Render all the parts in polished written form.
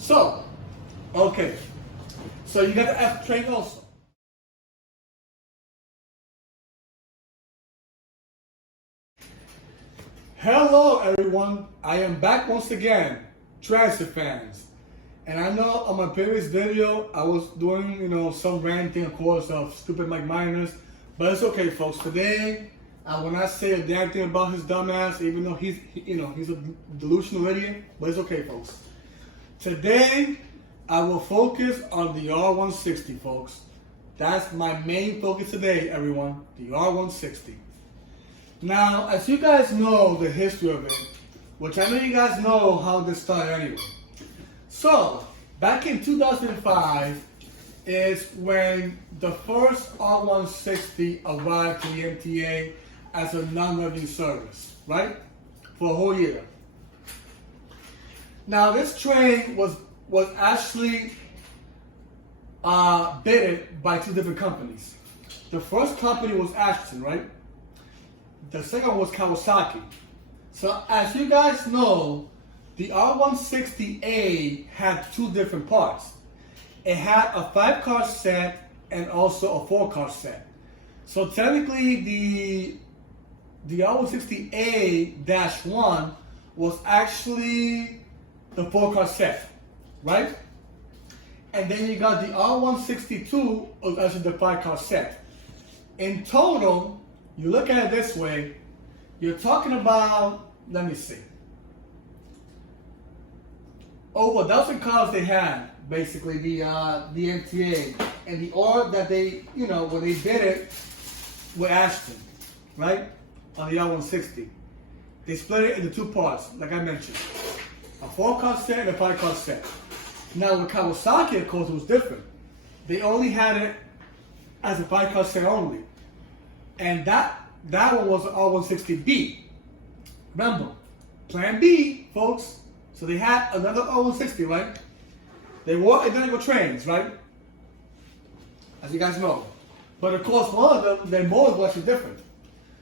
So, okay. So you got the F train also. Hello everyone, I am back once again, Transit fans. And I know on my previous video I was doing, some ranting, of course, of stupid Mike Miners. But it's okay, folks. Today I will not say a damn thing about his dumbass, even though he's a delusional idiot. But it's okay, folks. Today I will focus on the R160, folks. That's my main focus today, everyone. The R160. Now, as you guys know the history of it, which I know you guys know how this started anyway. So, back in 2005 is when the first R160 arrived to the MTA as a non-revenue service, right? For a whole year. Now, this train was actually bidded by two different companies. The first company was Ashton, right? The second one was Kawasaki. So as you guys know, the R160A had two different parts. It had a 5-car set and also a 4-car set. So technically the R160A-1 was actually the 4-car set, right? And then you got the R162 was actually the 5-car set. In total, you look at it this way, you're talking about, let me see, over 1,000 cars they had, basically, the MTA, and the order that they, when they bid it with Ashton, right, on the R160. They split it into two parts, like I mentioned, a 4-car set and a 5-car set. Now with Kawasaki, of course, it was different. They only had it as a 5-car set only. And that one was the R160B. Remember, Plan B, folks. So they had another R160, right? They were identical trains, right? As you guys know. But of course, one of them, their modes were actually different.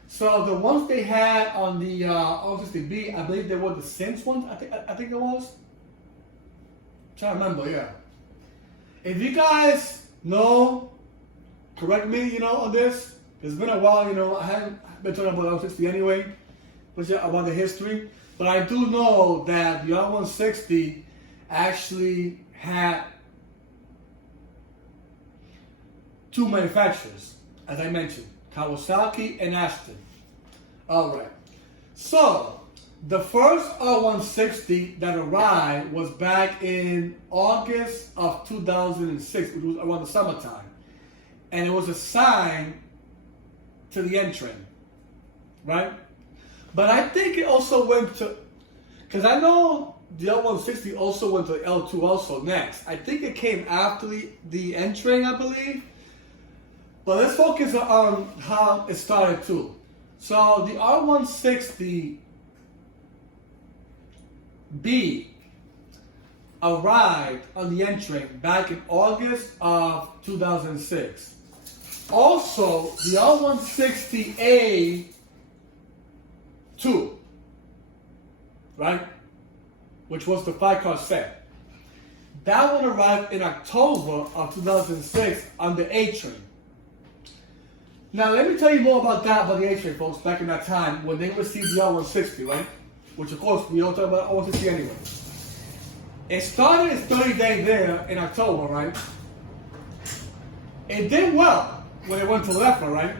So the ones they had on the R160B, I believe they were the Sims ones. I think it was. I'm trying to remember, yeah. If you guys know, correct me, on this. It's been a while, I haven't been talking about R160 anyway, which about the history. But I do know that the R160 actually had two manufacturers, as I mentioned, Kawasaki and Ashton. Alright. So, the first R160 that arrived was back in August of 2006, which was around the summertime. And it was assigned to the N train, right? But I think it also went to, because I know the L160 also went to L2 also next. I think it came after the N train, I believe. But let's focus on how it started too. So the R160B arrived on the N train back in August of 2006. Also, the R160A-2, right, which was the 5-car set. That one arrived in October of 2006 on the A train. Now, let me tell you more about the A train, folks, back in that time when they received the R160, right? Which, of course, we don't talk about R160 anyway. It started its 30 days there in October, right? It did well when it went to Leffler, right?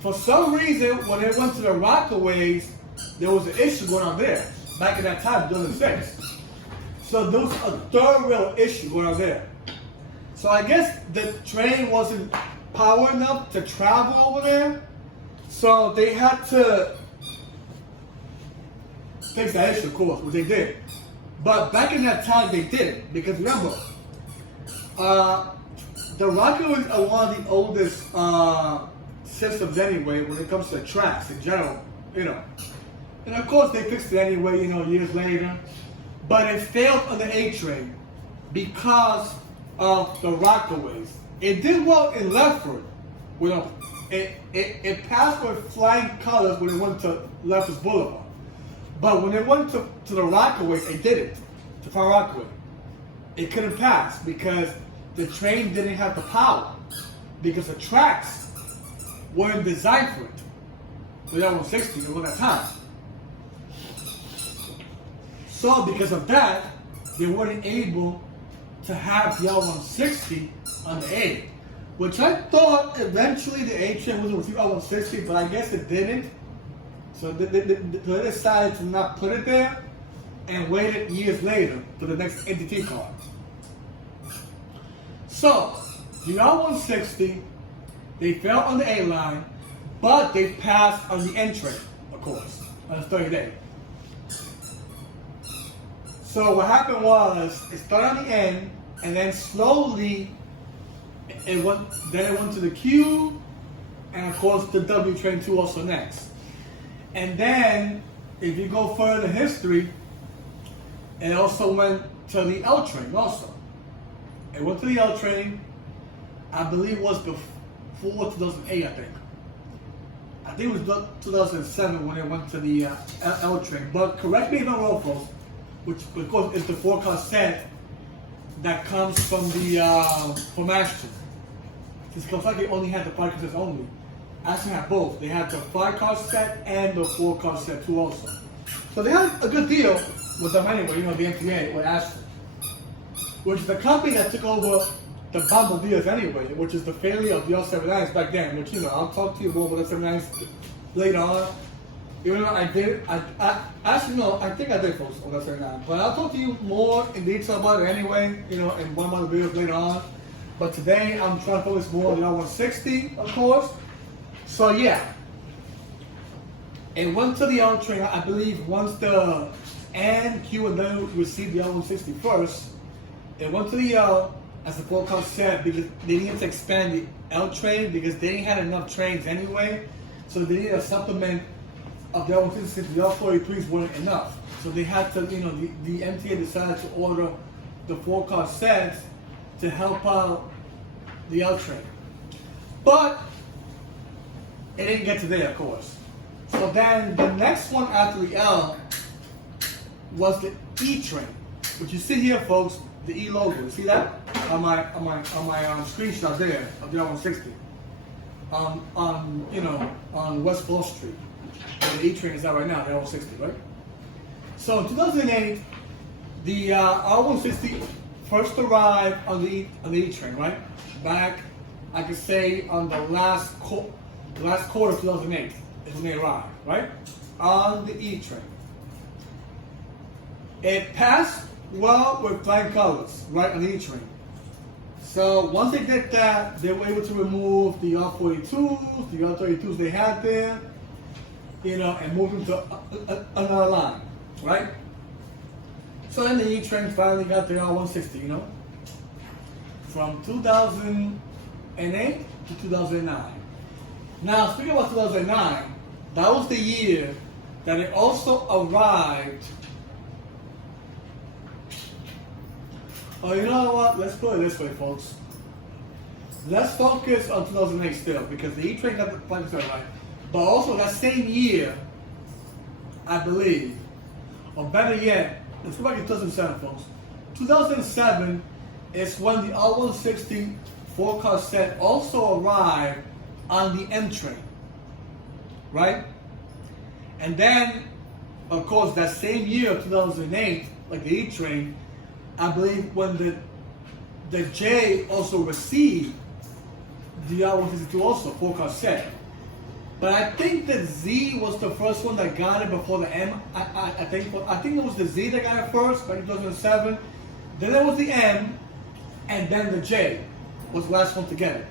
For some reason, when it went to the Rockaways, there was an issue going on there back in that time, 2006. So there was a third rail issue going on there. So I guess the train wasn't power enough to travel over there. So they had to fix that issue, of course, which they did. But back in that time, they didn't. Because remember, the Rockaways are one of the oldest systems anyway when it comes to tracks in general, And of course they fixed it anyway, years later. But it failed on the A train because of the Rockaways. It did well in Lefford. It passed with flying colors when it went to Lefford's Boulevard. But when it went to the Rockaways, it didn't. To Far Rockaway. it couldn't pass because the train didn't have the power, because the tracks weren't designed for it. The R160 at that time. So because of that, they weren't able to have the R160 on the A, which I thought eventually the A train was with the R160, but I guess it didn't. So they decided to not put it there and waited years later for the next NTT car. So the R160, they fell on the A line, but they passed on the N train, of course, on the 30 day. So what happened was, it started on the N, and then slowly it went to the Q, and of course the W train too also next. And then, if you go further in history, it also went to the L train also. It went to the L train, I believe it was before 2008, I think. I think it was 2007 when it went to the L train. But correct me if I'm wrong, folks, which of course is the 4-car set that comes from Ashton. Since Kentucky only had the 5-car sets only, Ashton had both. They had the 5-car set and the 4-car set too also. So they had a good deal with them anyway, you know, the MTA with Ashton, which is the company that took over the Bombardiers anyway, which is the failure of the L79s back then, which, you know, I'll talk to you more about the L79s later on. Even though I did, actually no, I think I did folks on the L79, but I'll talk to you more in detail about it anyway, you know, in one of the videos later on. But today I'm trying to focus more on the R160, of course. So yeah, it went to the L train, I believe, once the N, Q, and W received the R160 first. It went to the L, as the 4-car set, because they needed to expand the L train because they didn't have enough trains anyway. So they needed a supplement of the L160 since the L43s weren't enough. So they had to, you know, the MTA decided to order the 4-car sets to help out the L train. But it didn't get to there, of course. So then the next one after the L was the E train, which you see here, folks, the E logo. You see that on my screenshot there of the R160 on West 4th Street. Where the E train is at right now, the R160, right? So in 2008, the R160 first arrived on the E train, right? Back, I could say, on the last quarter of 2008 is when they arrived, right? On the E train. It passed well with flying colors, right, on the E train. So once they did that, they were able to remove the R42s, the R32s they had there, you know, and move them to another line, right? So then the E train finally got the R160, you know, from 2008 to 2009. Now, speaking about 2009, that was the year that it also arrived. Oh, you know what? Let's put it this way, folks. Let's focus on 2008 still, because the E train got the 5-car set right. But also that same year, I believe, or better yet, let's go back to 2007, folks. 2007 is when the R160 4-car set also arrived on the M train, right? And then, of course, that same year, 2008, like the E train, I believe when the J also received the R162 also 4-car set. But I think the Z was the first one that got it before the M. I think it was the Z that got it first, back in 2007. Then it was the M, and then the J was the last one to get it.